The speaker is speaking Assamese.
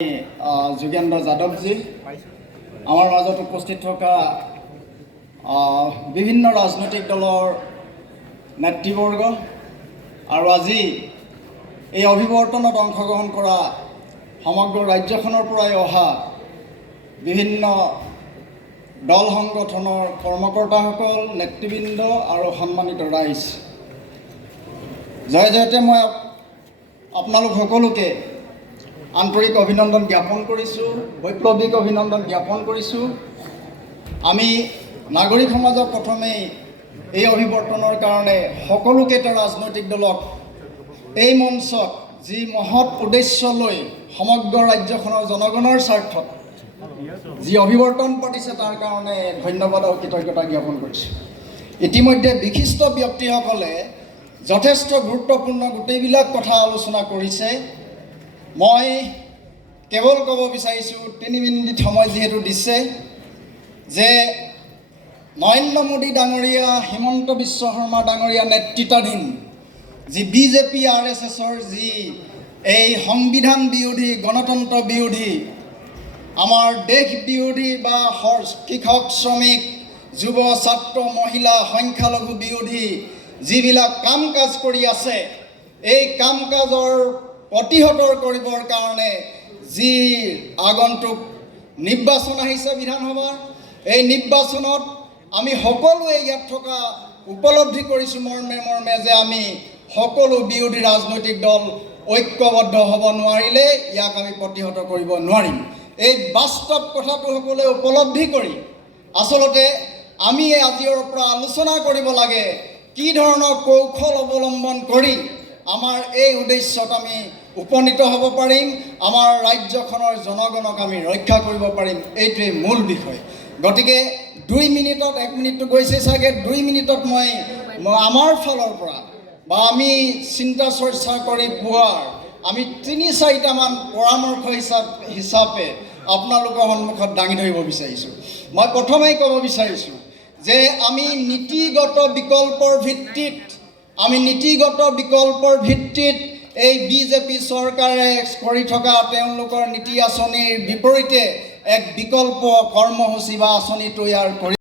যোগেন্দ্ৰ যাদৱজী আমাৰ মাজত উপস্থিত থকা বিভিন্ন ৰাজনৈতিক দলৰ নেতৃবৰ্গ আৰু আজি এই অভিৱৰ্তনত অংশগ্ৰহণ কৰা সমগ্ৰ ৰাজ্যখনৰ পৰাই অহা বিভিন্ন দল সংগঠনৰ কৰ্মকৰ্তাসকল, নেতৃবৃন্দ আৰু সন্মানিত ৰাইজ, জয়তে মই আপোনালোক সকলোকে আন্তৰিক অভিনন্দন জ্ঞাপন কৰিছোঁ, বৈপ্লৱিক অভিনন্দন জ্ঞাপন কৰিছোঁ। আমি নাগৰিক সমাজক প্ৰথমেই এই অভিৱৰ্তনৰ কাৰণে সকলোকেইটা ৰাজনৈতিক দলক এই মঞ্চত যি মহৎ উদ্দেশ্য লৈ সমগ্ৰ ৰাজ্যখনৰ জনগণৰ স্বাৰ্থত যি অভিৱৰ্তন পাতিছে তাৰ কাৰণে ধন্যবাদ আৰু কৃতজ্ঞতা জ্ঞাপন কৰিছোঁ। ইতিমধ্যে বিশিষ্ট ব্যক্তিসকলে যথেষ্ট গুৰুত্বপূৰ্ণ গোটেইবিলাক কথা আলোচনা কৰিছে। মই কেৱল ক'ব বিচাৰিছোঁ, 3 মিনিট সময় যিহেতু দিছে, যে নৰেন্দ্ৰ মোদী ডাঙৰীয়া, হিমন্ত বিশ্ব শৰ্মা ডাঙৰীয়া নেতৃত্বাধীন যি বিজেপি RSSৰ যি এই সংবিধান বিৰোধী, গণতন্ত্ৰ বিৰোধী, আমাৰ দেশ বিৰোধী বা কৃষক, শ্ৰমিক, যুৱ, ছাত্ৰ, মহিলা, সংখ্যালঘু বিৰোধী যিবিলাক কাম কাজ কৰি আছে, এই কাম কাজৰ প্ৰতিহত কৰিবৰ কাৰণে যি আগন্তুক নিৰ্বাচন আহিছে বিধানসভাৰ, এই নিৰ্বাচনত আমি সকলোৱে ইয়াত থকা উপলব্ধি কৰিছোঁ মৰ্মে যে আমি সকলো বিৰোধী ৰাজনৈতিক দল ঐক্যবদ্ধ হ'ব নোৱাৰিলে ইয়াক আমি প্ৰতিহত কৰিব নোৱাৰিম। এই বাস্তৱ কথাটো সকলোৱে উপলব্ধি কৰি আচলতে আমি আজিৰ পৰা আলোচনা কৰিব লাগে কি ধৰণৰ কৌশল অৱলম্বন কৰি আমাৰ এই উদ্দেশ্যত আমি উপনীত হ'ব পাৰিম, আমাৰ ৰাজ্যখনৰ জনগণক আমি ৰক্ষা কৰিব পাৰিম, এইটোৱেই মূল বিষয়। গতিকে 2 মিনিটত, 1 মিনিটটো গৈছে চাগে, 2 মিনিটত মই আমাৰ ফালৰ পৰা বা আমি চিন্তা চৰ্চা কৰি পোৱাৰ আমি 3-4টামান পৰামৰ্শ হিচাপে আপোনালোকৰ সন্মুখত দাঙি ধৰিব বিচাৰিছোঁ। মই প্ৰথমেই ক'ব বিচাৰিছোঁ যে আমি নীতিগত বিকল্পৰ ভিত্তিত এই বিজেপি চৰকাৰে কৰি থকা তেওঁলোকৰ নীতি আঁচনিৰ বিপৰীতে এক বিকল্প কৰ্মসূচী বা আঁচনি তৈয়াৰ কৰি